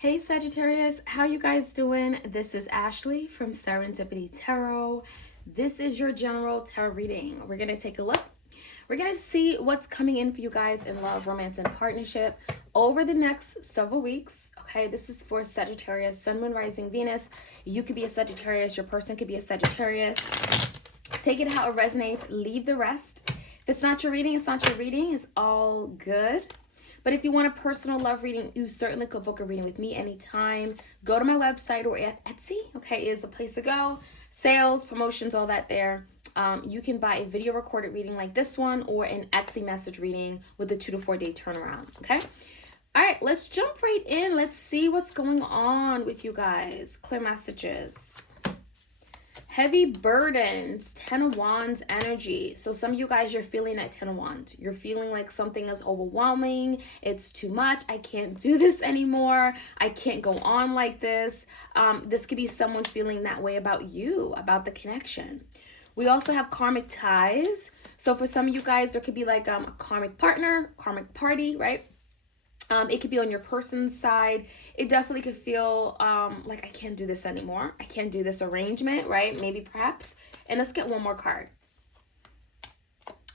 Hey Sagittarius, how you guys doing? This is Ashley from Serendipity Tarot. This is your general tarot reading. We're going to take a look. We're going to see what's coming in for you guys in love, romance, and partnership over the next several weeks. Okay, this is for Sagittarius, Sun, Moon, Rising, Venus. You could be a Sagittarius. Your person could be a Sagittarius. Take it how it resonates. Leave the rest. If it's not your reading, it's not your reading. It's all good. But if you want a personal love reading, you certainly could book a reading with me anytime. Go to my website or at Etsy, okay, is the place to go. Sales, promotions, all that there. You can buy a video recorded reading like this one or an Etsy message reading with a 2 to 4 day turnaround, okay? All right, let's jump right in. Let's see what's going on with you guys. Clear messages. Heavy burdens, 10 of Wands energy. So some of you guys, you're feeling that 10 of Wands. You're feeling like something is overwhelming. It's too much. I can't do this anymore. I can't go on like this. This could be someone feeling that way about you, about the connection. We also have karmic ties. So for some of you guys, there could be like a karmic partner, karmic party, right? It could be on your person's side. It definitely could feel like I can't do this anymore. I can't do this arrangement, right? Maybe, perhaps. And let's get one more card.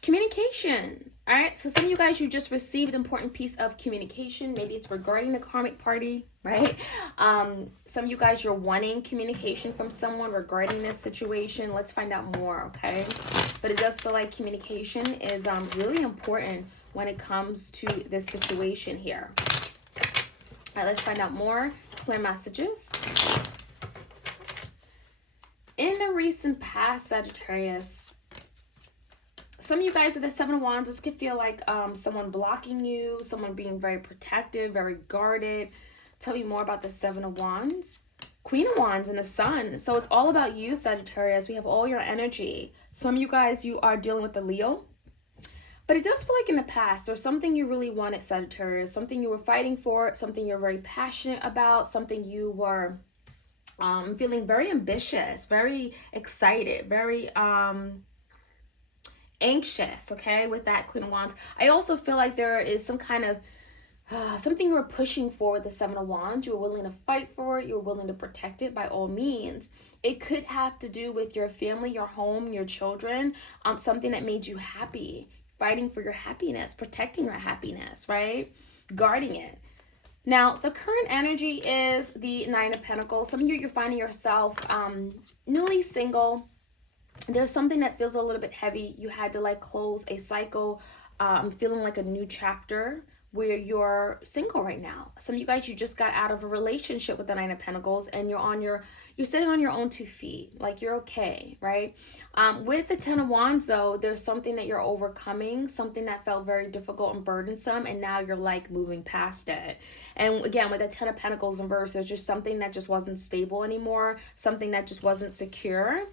Communication. All right. So some of you guys, you just received an important piece of communication. Maybe it's regarding the karmic party, right? Some of you guys, you're wanting communication from someone regarding this situation. Let's find out more, okay? But it does feel like communication is really important when it comes to this situation here. All right, let's find out more. Clear messages. In the recent past, Sagittarius, some of you guys with the 7 of Wands, this could feel like someone blocking you, someone being very protective, very guarded. Tell me more about the 7 of Wands. Queen of Wands and the Sun. So it's all about you, Sagittarius. We have all your energy. Some of you guys, you are dealing with the Leo. But it does feel like in the past, there's something you really wanted, Sagittarius, something you were fighting for, something you're very passionate about, something you were feeling very ambitious, very excited, very anxious, okay, with that Queen of Wands. I also feel like there is some kind of something you were pushing for with the 7 of Wands. You were willing to fight for it. You were willing to protect it by all means. It could have to do with your family, your home, your children, something that made you happy. Fighting for your happiness, protecting your happiness, right? Guarding it. Now, the current energy is the 9 of Pentacles. Some of you, you're finding yourself newly single. There's something that feels a little bit heavy. You had to like close a cycle, feeling like a new chapter where you're single right now. Some of you guys, you just got out of a relationship with the 9 of Pentacles and you're sitting on your own 2 feet, like you're okay, right? With the 10 of Wands though, there's something that you're overcoming, something that felt very difficult and burdensome, and now you're like moving past it. And again, with the 10 of Pentacles in reverse, there's just something that just wasn't stable anymore, something that just wasn't secure.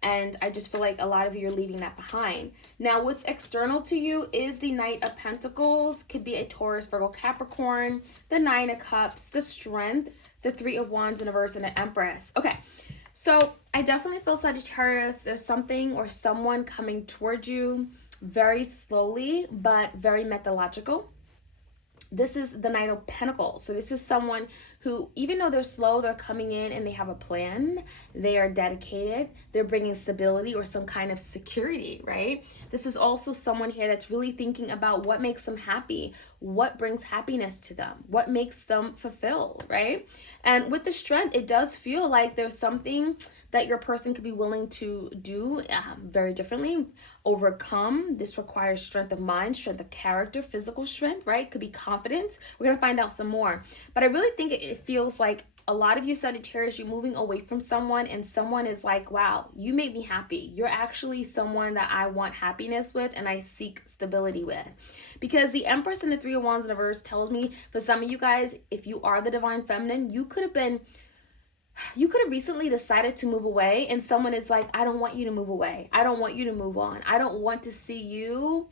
And I just feel like a lot of you are leaving that behind. Now, what's external to you is the Knight of Pentacles. Could be a Taurus, Virgo, Capricorn, the 9 of Cups, the Strength, the 3 of Wands in reverse, and the Empress. Okay, so I definitely feel, Sagittarius, there's something or someone coming towards you very slowly, but very methodological. This is the Knight of Pentacles. So this is someone who, even though they're slow, they're coming in and they have a plan. They are dedicated. They're bringing stability or some kind of security, right? This is also someone here that's really thinking about what makes them happy, what brings happiness to them, what makes them fulfilled, right? And with the Strength, it does feel like there's something that your person could be willing to do very differently, overcome. This requires strength of mind, strength of character, physical strength, right? Could be confidence. We're going to find out some more. But I really think it feels like a lot of you, Sagittarius, you're moving away from someone and someone is like, wow, you made me happy. You're actually someone that I want happiness with and I seek stability with. Because the Empress and the 3 of Wands in reverse tells me, for some of you guys, if you are the Divine Feminine, you could have recently decided to move away and someone is like, I don't want you to move away. I don't want you to move on. I don't want to see you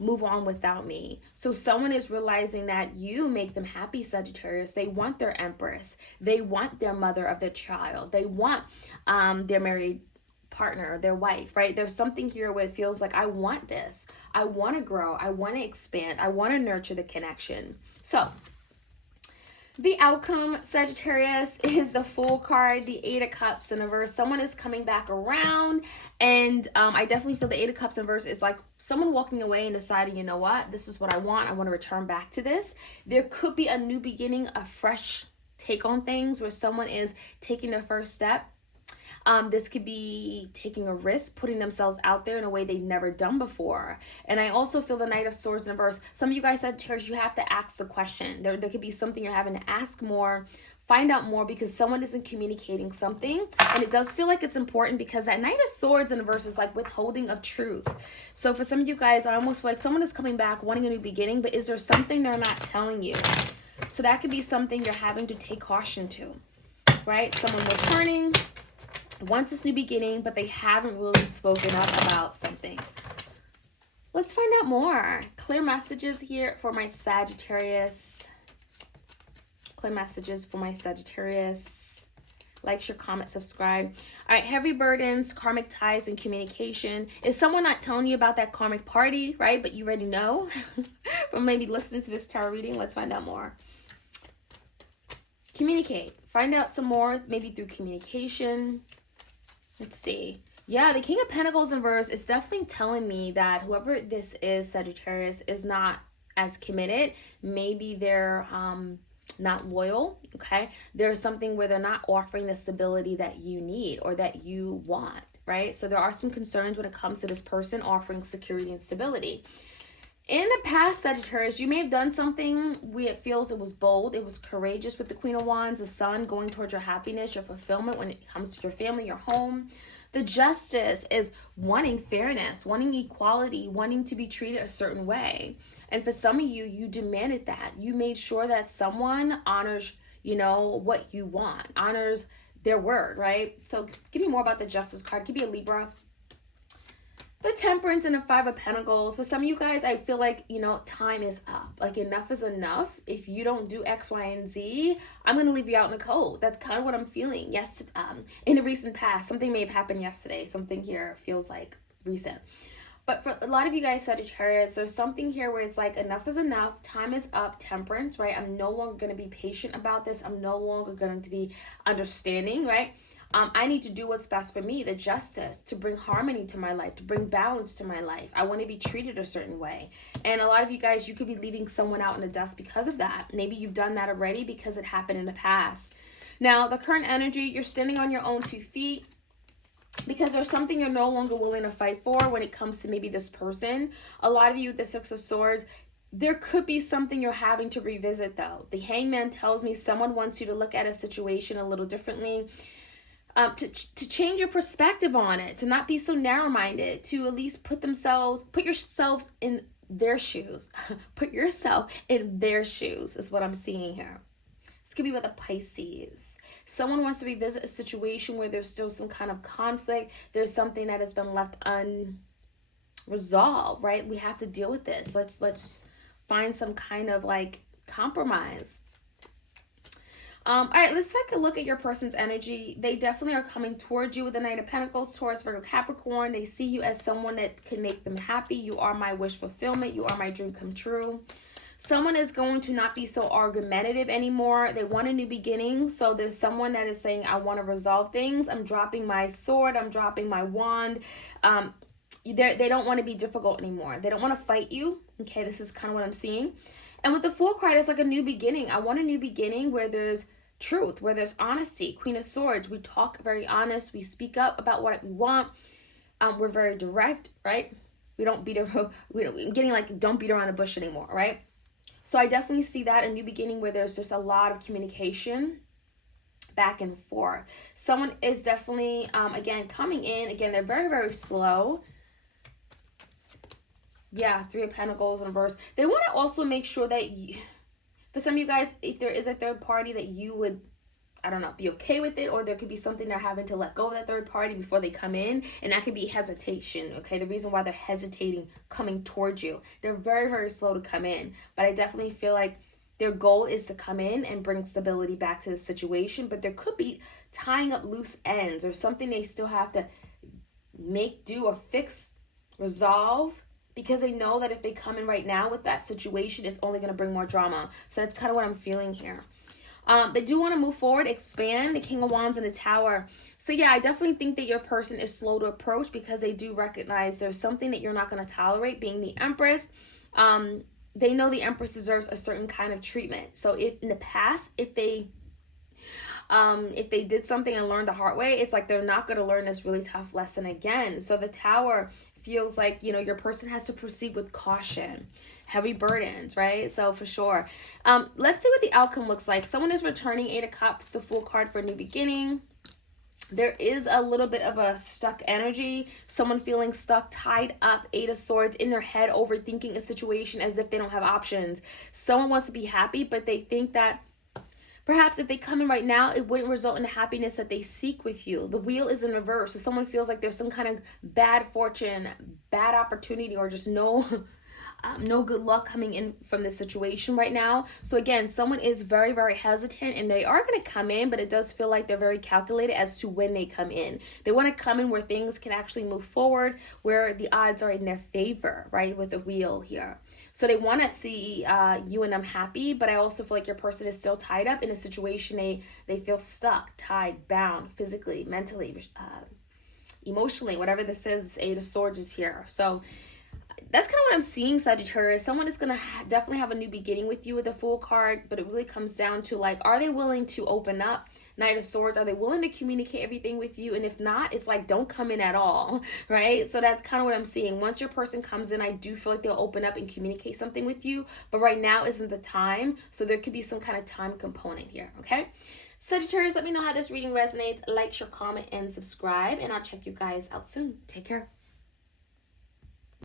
move on without me. So someone is realizing that you make them happy, Sagittarius. They want their Empress. They want their mother of their child. They want their married partner, their wife, right? There's something here where it feels like, I want this. I want to grow. I want to expand. I want to nurture the connection. So The outcome, Sagittarius, is the Fool card, the Eight of Cups in reverse. Someone is coming back around, and I definitely feel the Eight of Cups in reverse is like someone walking away and deciding, you know what, this is what I want. I want to return back to this. There could be a new beginning, a fresh take on things where someone is taking their first step. This could be taking a risk, putting themselves out there in a way they've never done before. And I also feel the Knight of Swords in reverse. Some of you guys said, Cherish, you have to ask the question. There could be something you're having to ask more, find out more, because someone isn't communicating something. And it does feel like it's important because that Knight of Swords in reverse is like withholding of truth. So for some of you guys, I almost feel like someone is coming back wanting a new beginning, but is there something they're not telling you? So that could be something you're having to take caution to, right? Someone returning, wants this new beginning, but they haven't really spoken up about something. Let's find out more. Clear messages here for my Sagittarius. Clear messages for my Sagittarius. Like, share, comment, subscribe. All right, heavy burdens, karmic ties, and communication. Is someone not telling you about that karmic party, right? But you already know. Or maybe listening to this tarot reading. Let's find out more. Communicate. Find out some more, maybe through communication. Let's see. Yeah, the King of Pentacles in reverse is definitely telling me that whoever this is, Sagittarius, is not as committed. Maybe they're not loyal, okay? There's something where they're not offering the stability that you need or that you want, right? So there are some concerns when it comes to this person offering security and stability. In the past, Sagittarius, you may have done something where it feels it was bold, it was courageous with the Queen of Wands, the Sun, going towards your happiness, your fulfillment when it comes to your family, your home. The Justice is wanting fairness, wanting equality, wanting to be treated a certain way. And for some of you, you demanded that. You made sure that someone honors, you know, what you want, honors their word, right? So give me more about the Justice card. It could be a Libra. The Temperance and the Five of Pentacles. For some of you guys, I feel like, you know, time is up. Like, enough is enough. If you don't do X, Y, and Z, I'm going to leave you out in the cold. That's kind of what I'm feeling. Yes, in the recent past, something may have happened yesterday. Something here feels like recent. But for a lot of you guys, Sagittarius, there's something here where it's like, enough is enough. Time is up. Temperance, right? I'm no longer going to be patient about this. I'm no longer going to be understanding, right? I need to do what's best for me, the Justice, to bring harmony to my life, to bring balance to my life. I want to be treated a certain way. And a lot of you guys, you could be leaving someone out in the dust because of that. Maybe you've done that already because it happened in the past. Now, the current energy, you're standing on your own 2 feet because there's something you're no longer willing to fight for when it comes to maybe this person. A lot of you with the Six of Swords, there could be something you're having to revisit though. The Hangman tells me someone wants you to look at a situation a little differently. To change your perspective on it, to not be so narrow-minded, to at least put yourselves in their shoes. Put yourself in their shoes is what I'm seeing here. This could be with a Pisces. Someone wants to revisit a situation where there's still some kind of conflict. There's something that has been left unresolved, right? We have to deal with this. Let's find some kind of like compromise. All right, let's take a look at your person's energy. They definitely are coming towards you with the Knight of Pentacles, Taurus, Virgo, Capricorn. They see you as someone that can make them happy. You are my wish fulfillment. You are my dream come true. Someone is going to not be so argumentative anymore. They want a new beginning. So there's someone that is saying, I want to resolve things. I'm dropping my sword. I'm dropping my wand. They don't want to be difficult anymore. They don't want to fight you. Okay, this is kind of what I'm seeing. And with the Fool card, it's like a new beginning. I want a new beginning where there's truth, where there's honesty. Queen of Swords, we talk very honest. We speak up about what we want. We're very direct, right? We don't beat around. We're getting like, don't beat around the bush anymore, right? So I definitely see that, a new beginning where there's just a lot of communication back and forth. Someone is definitely, again, coming in. Again, they're very, very slow. Yeah, Three of Pentacles in reverse. They want to also make sure that for some of you guys, if there is a third party, that you would, I don't know, be okay with it, or there could be something they're having to let go of that third party before they come in, and that could be hesitation, okay? The reason why they're hesitating coming towards you. They're very, very slow to come in, but I definitely feel like their goal is to come in and bring stability back to the situation, but there could be tying up loose ends or something they still have to make do or fix, resolve, because they know that if they come in right now with that situation, it's only going to bring more drama. So that's kind of what I'm feeling here. They do want to move forward, expand. The King of Wands and the Tower. So yeah, I definitely think that your person is slow to approach because they do recognize there's something that you're not going to tolerate, being the Empress. They know the Empress deserves a certain kind of treatment. So if in the past, if they did something and learned the hard way, it's like they're not going to learn this really tough lesson again. So the Tower feels like, you know, your person has to proceed with caution, heavy burdens, right? So for sure. Let's see what the outcome looks like. Someone is returning 8 of Cups, the Fool card for a new beginning. There is a little bit of a stuck energy, someone feeling stuck, tied up, 8 of Swords, in their head, overthinking a situation as if they don't have options. Someone wants to be happy, but they think that perhaps if they come in right now, it wouldn't result in the happiness that they seek with you. The wheel is in reverse. So someone feels like there's some kind of bad fortune, bad opportunity, or just no good luck coming in from this situation right now. So again, someone is very, very hesitant, and they are going to come in, but it does feel like they're very calculated as to when they come in. They want to come in where things can actually move forward, where the odds are in their favor, right, with the wheel here. So they want to see you and them happy, but I also feel like your person is still tied up in a situation. They feel stuck, tied, bound, physically, mentally, emotionally, whatever this is. 8 of Swords is here. So that's kind of what I'm seeing, Sagittarius. Someone is going to definitely have a new beginning with you with the Fool card, but it really comes down to, like, are they willing to open up? Knight of Swords, are they willing to communicate everything with you? And if not, it's like, don't come in at all, right? So that's kind of what I'm seeing. Once your person comes in, I do feel like they'll open up and communicate something with you, but right now isn't the time. So there could be some kind of time component here, okay? Sagittarius, let me know how this reading resonates. Like, share, comment, and subscribe, and I'll check you guys out soon. Take care.